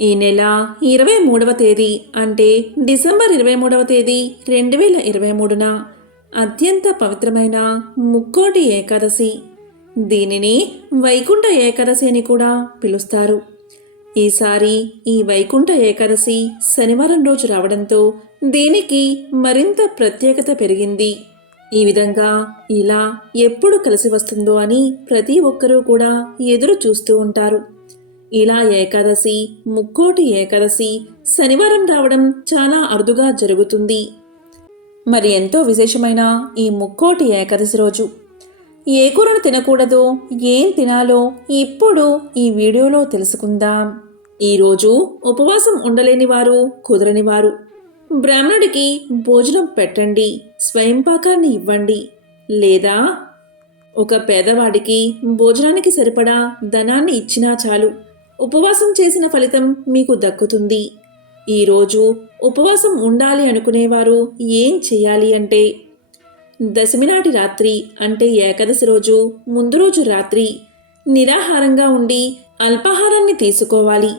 ఈ నెల ఇరవై మూడవ తేదీ అంటే డిసెంబర్ ఇరవై మూడవ తేదీ రెండు వేల ఇరవై మూడున అత్యంత పవిత్రమైన ముక్కోటి ఏకాదశి. దీనిని వైకుంఠ ఏకాదశి అని కూడా పిలుస్తారు. ఈసారి ఈ వైకుంఠ ఏకాదశి శనివారం రోజు రావడంతో దీనికి మరింత ప్రత్యేకత పెరిగింది. ఈ విధంగా ఇలా ఎప్పుడు కలిసి వస్తుందో అని ప్రతి ఒక్కరూ కూడా ఎదురు చూస్తూ ఉంటారు. ఇలా ఏకాదశి ముక్కోటి ఏకాదశి శనివారం రావడం చాలా అరుదుగా జరుగుతుంది. మరి ఎంతో విశేషమైన ఈ ముక్కోటి ఏకాదశి రోజు? ఏ కూరను తినకూడదో ఏం తినాలో ఇప్పుడు ఈ వీడియోలో తెలుసుకుందాం. ఈరోజు ఉపవాసం ఉండలేని వారు కుదరని వారు. బ్రాహ్మణుడికి భోజనం పెట్టండి స్వయంపాకాన్ని ఇవ్వండి. లేదా ఒక పేదవాడికి భోజనానికి సరిపడా ధనాన్ని ఇచ్చినా చాలు. ఉపవాసం చేసిన ఫలితం మీకు దక్కుతుంది. ఈరోజు ఉపవాసం ఉండాలి అనుకునేవారు ఏం చేయాలి అంటే దశమి నాటి రాత్రి అంటే ఏకాదశి రోజు ముందు రోజు రాత్రి నిరాహారంగా ఉండి అల్పాహారాన్ని తీసుకోవాలి.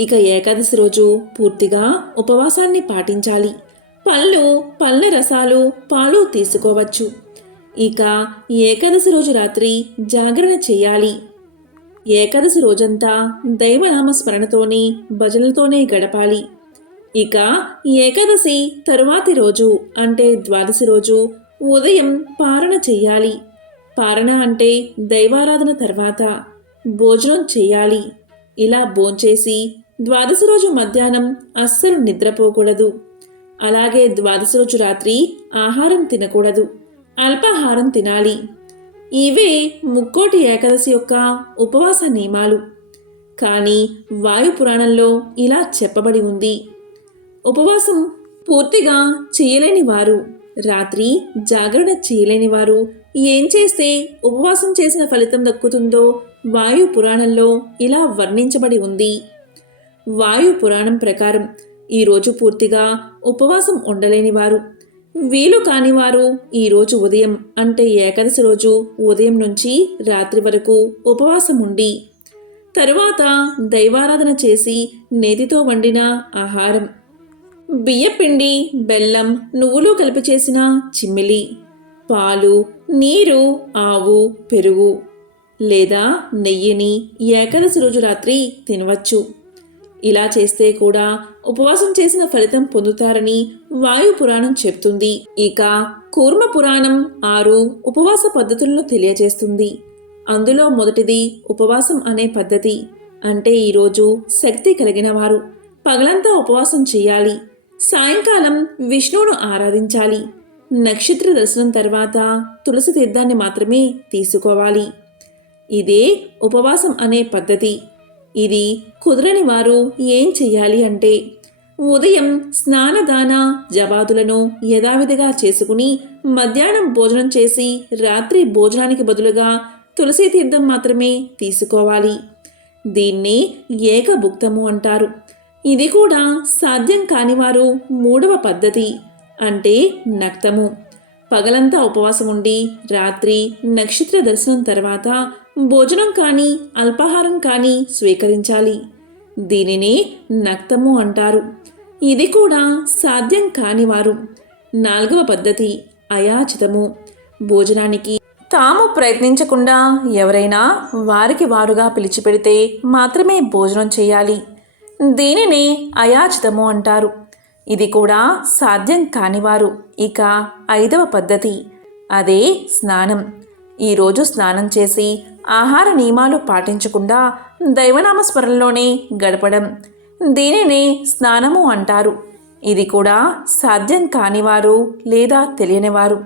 ఇక ఏకాదశి రోజు పూర్తిగా ఉపవాసాన్ని పాటించాలి. పళ్ళు పళ్ళ రసాలు పాలు తీసుకోవచ్చు. ఇక ఏకాదశి రోజు రాత్రి జాగరణ చేయాలి. ఏకాదశి రోజంతా దైవనామ స్మరణతోనే భజనలతోనే గడపాలి. ఇక ఏకాదశి తరువాతి రోజు అంటే ద్వాదశి రోజు ఉదయం పారణ చెయ్యాలి. పారణ అంటే దైవారాధన తర్వాత భోజనం చేయాలి ఇలా భోంచేసి ద్వాదశి రోజు మధ్యాహ్నం అస్సలు నిద్రపోకూడదు. అలాగే ద్వాదశి రోజు రాత్రి ఆహారం తినకూడదు. అల్పాహారం తినాలి. ఇవే ముక్కోటి ఏకాదశి యొక్క ఉపవాస నియమాలు. కానీ వాయు పురాణంలో ఇలా చెప్పబడి ఉంది. ఉపవాసం పూర్తిగా చేయలేని వారు రాత్రి జాగరణ చేయలేని వారు ఏం చేస్తే ఉపవాసం చేసిన ఫలితం దక్కుతుందో వాయు పురాణంలో ఇలా వర్ణించబడి ఉంది. వాయు పురాణం ప్రకారం ఈరోజు పూర్తిగా ఉపవాసం ఉండలేని వారు వీలు కానివారు ఈరోజు ఉదయం అంటే ఏకాదశి రోజు ఉదయం నుంచి రాత్రి వరకు ఉపవాసం ఉండి తరువాత దైవారాధన చేసి నేతితో వండిన ఆహారం బియ్యపిండి బెల్లం నువ్వులు కలిపి చేసిన చిమ్మిలి పాలు నీరు ఆవు పెరుగు లేదా నెయ్యిని ఏకాదశి రోజు రాత్రి తినవచ్చు. ఇలా చేస్తే కూడా ఉపవాసం చేసిన ఫలితం పొందుతారని వాయు పురాణం చెప్తుంది. ఇక కూర్మ పురాణం ఆరు ఉపవాస పద్ధతులను తెలియజేస్తుంది. అందులో మొదటిది ఉపవాసం అనే పద్ధతి. అంటే ఈరోజు శక్తి కలిగిన వారు పగలంతా ఉపవాసం చేయాలి. సాయంకాలం విష్ణువును ఆరాధించాలి. నక్షత్ర దర్శనం తర్వాత తులసి తీర్థాన్ని మాత్రమే తీసుకోవాలి. ఇదే ఉపవాసం అనే పద్ధతి. ఇది కుదరని వారు ఏం చెయ్యాలి అంటే ఉదయం స్నానదాన జవాదులను యథావిధిగా చేసుకుని మధ్యాహ్నం భోజనం చేసి రాత్రి భోజనానికి బదులుగా తులసి తీర్థం మాత్రమే తీసుకోవాలి. దీన్ని ఏకభుక్తము అంటారు. ఇది కూడా సాధ్యం కానివారు మూడవ పద్ధతి అంటే నక్తము. పగలంతా ఉపవాసం ఉండి రాత్రి నక్షత్ర దర్శనం తర్వాత భోజనం కానీ అల్పాహారం కానీ స్వీకరించాలి. దీనినే నక్తము అంటారు. ఇది కూడా సాధ్యం కానివారు నాలుగవ పద్ధతి అయాచితము. భోజనానికి తాము ప్రయత్నించకుండా ఎవరైనా వారికి వారుగా పిలిచిపెడితే మాత్రమే భోజనం చేయాలి. దీనినే అయాచితము అంటారు. ఇది కూడా సాధ్యం కానివారు. ఇక ఐదవ పద్ధతి అదే స్నానం. ఈరోజు స్నానం చేసి ఆహార నియమాలు పాటించకుండా దైవనామస్మరణలోనే గడపడం. దీనినే స్నానము అంటారు. ఇది కూడా సాధ్యం కానివారు లేదా తెలియనివారు.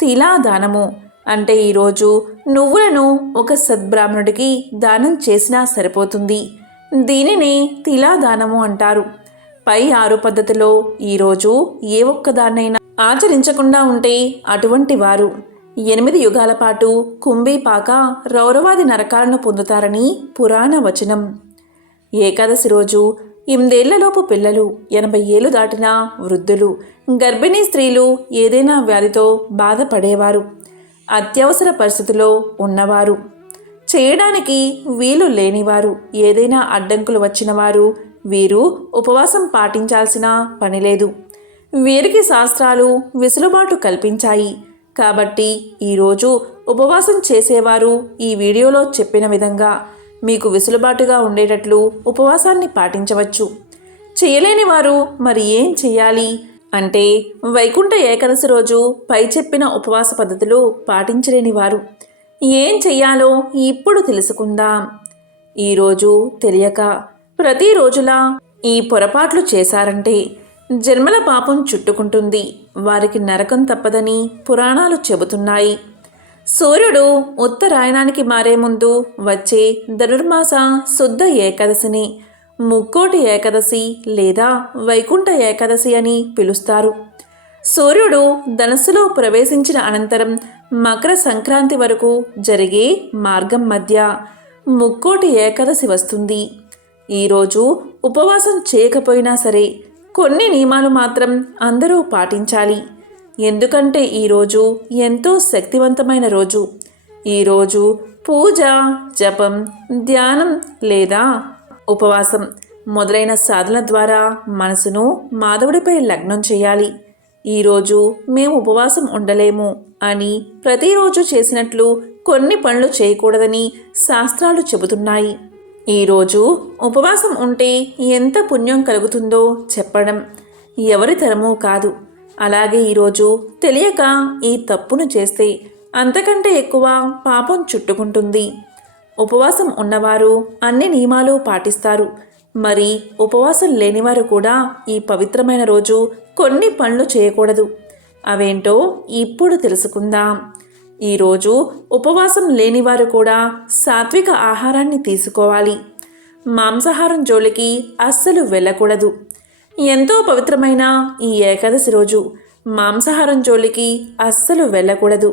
తిలాదానము అంటే ఈరోజు నువ్వులను ఒక సద్బ్రాహ్మణుడికి దానం చేసినా సరిపోతుంది. దీనినే తిలాదానము అంటారు. పై ఆరు పద్ధతిలో ఈరోజు ఏ ఒక్కదాన్నైనా ఆచరించకుండా ఉంటే అటువంటి వారు ఎనిమిది యుగాల పాటు కుంభీపాక రౌరవాది నరకాలను పొందుతారని పురాణ వచనం. ఏకాదశి రోజు ఎనిమిదేళ్ళలోపు పిల్లలు ఎనభై ఏళ్ళు దాటిన వృద్ధులు గర్భిణీ స్త్రీలు ఏదైనా వ్యాధితో బాధపడేవారు అత్యవసర పరిస్థితిలో ఉన్నవారు. చేయడానికి వీలు లేనివారు ఏదైనా అడ్డంకులు వచ్చినవారు వీరు ఉపవాసం పాటించాల్సిన పని లేదు. వీరికి శాస్త్రాలు వెసులుబాటు కల్పించాయి. కాబట్టి ఈరోజు ఉపవాసం చేసేవారు ఈ వీడియోలో చెప్పిన విధంగా మీకు వెసులుబాటుగా ఉండేటట్లు ఉపవాసాన్ని పాటించవచ్చు. చేయలేని వారు మరి ఏం చేయాలి? అంటే వైకుంఠ ఏకాదశి రోజు పై చెప్పిన ఉపవాస పద్ధతులు పాటించలేని వారు. ఏం చెయ్యాలో ఇప్పుడు తెలుసుకుందాం. ఈరోజు తెలియక ప్రతిరోజులా ఈ పొరపాట్లు చేశారంటే జన్మల పాపం చుట్టుకుంటుంది. వారికి నరకం తప్పదని పురాణాలు చెబుతున్నాయి. సూర్యుడు ఉత్తరాయణానికి మారే ముందు వచ్చే ధనుర్మాస శుద్ధ ఏకాదశిని ముక్కోటి ఏకాదశి లేదా వైకుంఠ ఏకాదశి అని పిలుస్తారు. సూర్యుడు ధనస్సులో ప్రవేశించిన అనంతరం మకర సంక్రాంతి వరకు జరిగే మార్గం మధ్య ముక్కోటి ఏకాదశి వస్తుంది. ఈరోజు ఉపవాసం చేయకపోయినా సరే కొన్ని నియమాలు మాత్రం అందరూ పాటించాలి. ఎందుకంటే ఈరోజు ఎంతో శక్తివంతమైన రోజు. ఈరోజు పూజ జపం ధ్యానం లేదా ఉపవాసం మొదలైన సాధన ద్వారా మనసును మాధవుడిపై లగ్నం చేయాలి. ఈరోజు మేము ఉపవాసం ఉండలేము అని ప్రతిరోజు చేసినట్లు కొన్ని పనులు చేయకూడదని శాస్త్రాలు చెబుతున్నాయి. ఈరోజు ఉపవాసం ఉంటే ఎంత పుణ్యం కలుగుతుందో చెప్పడం ఎవరి తరమూ కాదు. అలాగే ఈరోజు తెలియక ఈ తప్పును చేస్తే అంతకంటే ఎక్కువ పాపం చుట్టుకుంటుంది. ఉపవాసం ఉన్నవారు అన్ని నియమాలు పాటిస్తారు. మరి ఉపవాసం లేనివారు కూడా ఈ పవిత్రమైన రోజు కొన్ని పనులు చేయకూడదు. అవేంటో ఇప్పుడు తెలుసుకుందాం. ఈరోజు ఉపవాసం లేనివారు కూడా సాత్విక ఆహారాన్ని తీసుకోవాలి. మాంసాహారం జోలికి అస్సలు వెళ్ళకూడదు. ఎంతో పవిత్రమైన ఈ ఏకాదశి రోజు మాంసాహారం జోలికి అస్సలు వెళ్ళకూడదు.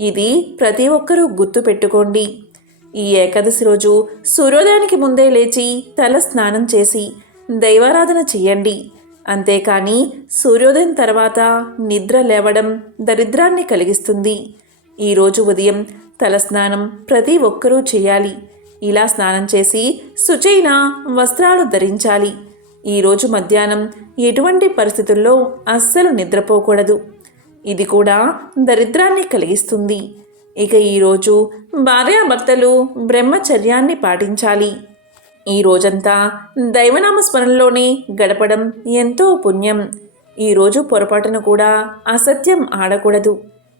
ఇది ప్రతి ఒక్కరూ గుర్తుపెట్టుకోండి ఈ ఏకాదశి రోజు సూర్యోదయానికి ముందే లేచి తల స్నానం చేసి దైవారాధన చెయ్యండి అంతేకాని సూర్యోదయం తర్వాత నిద్ర లేవడం దరిద్రాన్ని కలిగిస్తుంది. ఈరోజు ఉదయం తలస్నానం ప్రతి ఒక్కరూ చేయాలి. ఇలా స్నానం చేసి శుచైన వస్త్రాలు ధరించాలి. ఈరోజు మధ్యాహ్నం ఎటువంటి పరిస్థితుల్లో అస్సలు నిద్రపోకూడదు. ఇది కూడా దరిద్రాన్ని కలిగిస్తుంది. ఇక ఈరోజు భార్యాభర్తలు బ్రహ్మచర్యాన్ని పాటించాలి. ఈ రోజంతా దైవనామ స్మరణలోనే గడపడం ఎంతో పుణ్యం. ఈరోజు పొరపాటును కూడా అసత్యం ఆడకూడదు.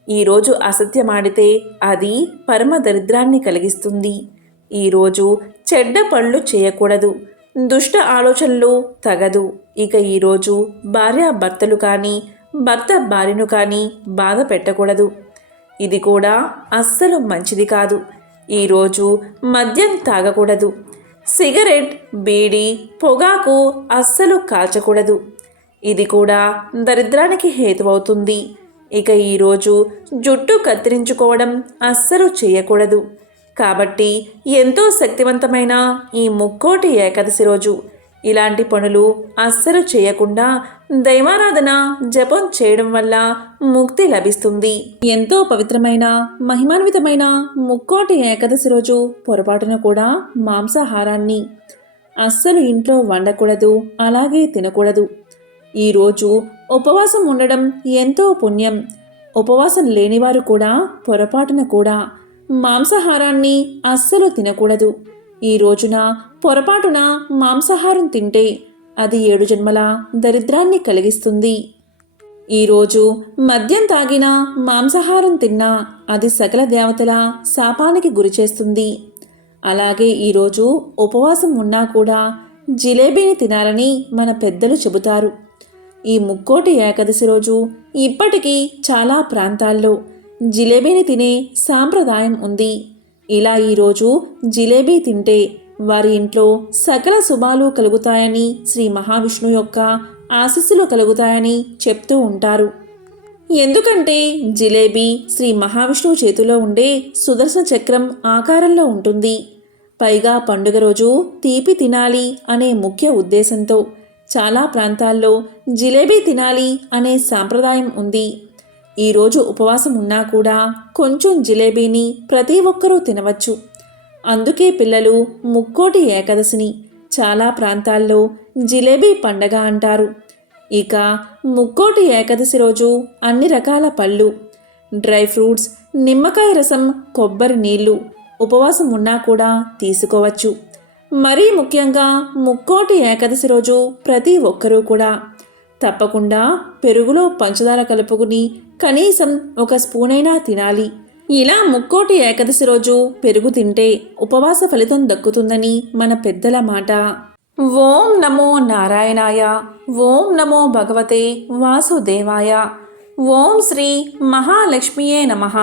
ఈరోజు అసత్యమాడితే అది పరమ దరిద్రాన్ని కలిగిస్తుంది. ఈరోజు చెడ్డ పనులు చేయకూడదు. దుష్ట ఆలోచనలు తగదు. ఇక ఈరోజు భార్య భర్తలు కానీ భర్త భార్యను కానీ బాధ పెట్టకూడదు. ఇది కూడా అస్సలు మంచిది కాదు. ఈరోజు మద్యం తాగకూడదు. సిగరెట్ బీడి పొగాకు అస్సలు కాల్చకూడదు. ఇది కూడా దరిద్రానికి హేతువవుతుంది. ఇక ఈరోజు జుట్టు కత్తిరించుకోవడం అస్సలు చేయకూడదు. కాబట్టి ఎంతో శక్తివంతమైన ఈ ముక్కోటి ఏకాదశి రోజు. ఇలాంటి పనులు అస్సలు చేయకుండా దైవారాధన జపం చేయడం వల్ల ముక్తి లభిస్తుంది. ఎంతో పవిత్రమైన మహిమాన్వితమైన ముక్కోటి ఏకాదశి రోజు పొరపాటున కూడా మాంసాహారాన్ని అస్సలు ఇంట్లో వండకూడదు అలాగే తినకూడదు. ఈరోజు ఉపవాసం ఉండడం ఎంతో పుణ్యం. ఉపవాసం లేనివారు కూడా పొరపాటున కూడా మాంసాహారాన్ని అస్సలు తినకూడదు. ఈ రోజున పొరపాటున మాంసాహారం తింటే అది ఏడు జన్మల దరిద్రాన్ని కలిగిస్తుంది. ఈరోజు మద్యం తాగినా మాంసాహారం తిన్నా అది సకల దేవతల శాపానికి గురిచేస్తుంది అలాగే ఈరోజు ఉపవాసం ఉన్నా కూడా జిలేబీని తినాలని మన పెద్దలు చెబుతారు. ఈ ముక్కోటి ఏకాదశి రోజు ఇప్పటికీ చాలా ప్రాంతాల్లో జిలేబీని తినే సాంప్రదాయం ఉంది. ఇలా ఈరోజు జిలేబీ తింటే వారి ఇంట్లో సకల శుభాలు కలుగుతాయని శ్రీ మహావిష్ణు యొక్క ఆశీస్సులు కలుగుతాయని చెప్తూ ఉంటారు. ఎందుకంటే జిలేబీ శ్రీ మహావిష్ణువు చేతిలో ఉండే సుదర్శన చక్రం ఆకారంలో ఉంటుంది. పైగా పండుగ రోజు తీపి తినాలి అనే ముఖ్య ఉద్దేశంతో చాలా ప్రాంతాల్లో జిలేబీ తినాలి అనే సాంప్రదాయం ఉంది. ఈరోజు ఉపవాసం ఉన్నా కూడా కొంచెం జిలేబీని ప్రతి ఒక్కరూ తినవచ్చు. అందుకే పిల్లలు ముక్కోటి ఏకాదశిని చాలా ప్రాంతాల్లో జిలేబీ పండగ అంటారు. ఇక ముక్కోటి ఏకాదశి రోజు అన్ని రకాల పళ్ళు డ్రై ఫ్రూట్స్ నిమ్మకాయ రసం కొబ్బరి నీళ్ళు ఉపవాసం ఉన్నా కూడా తీసుకోవచ్చు. మరీ ముఖ్యంగా ముక్కోటి ఏకాదశి రోజు ప్రతి ఒక్కరూ కూడా. తప్పకుండా పెరుగులో పంచదార కలుపుకుని కనీసం ఒక స్పూనైనా తినాలి. ఇలా ముక్కోటి ఏకాదశి రోజు పెరుగు తింటే ఉపవాస ఫలితం దక్కుతుందని మన పెద్దల మాట. ఓం నమో నారాయణాయ ఓం నమో భగవతే వాసుదేవాయ ఓం శ్రీ మహాలక్ష్మియే నమః.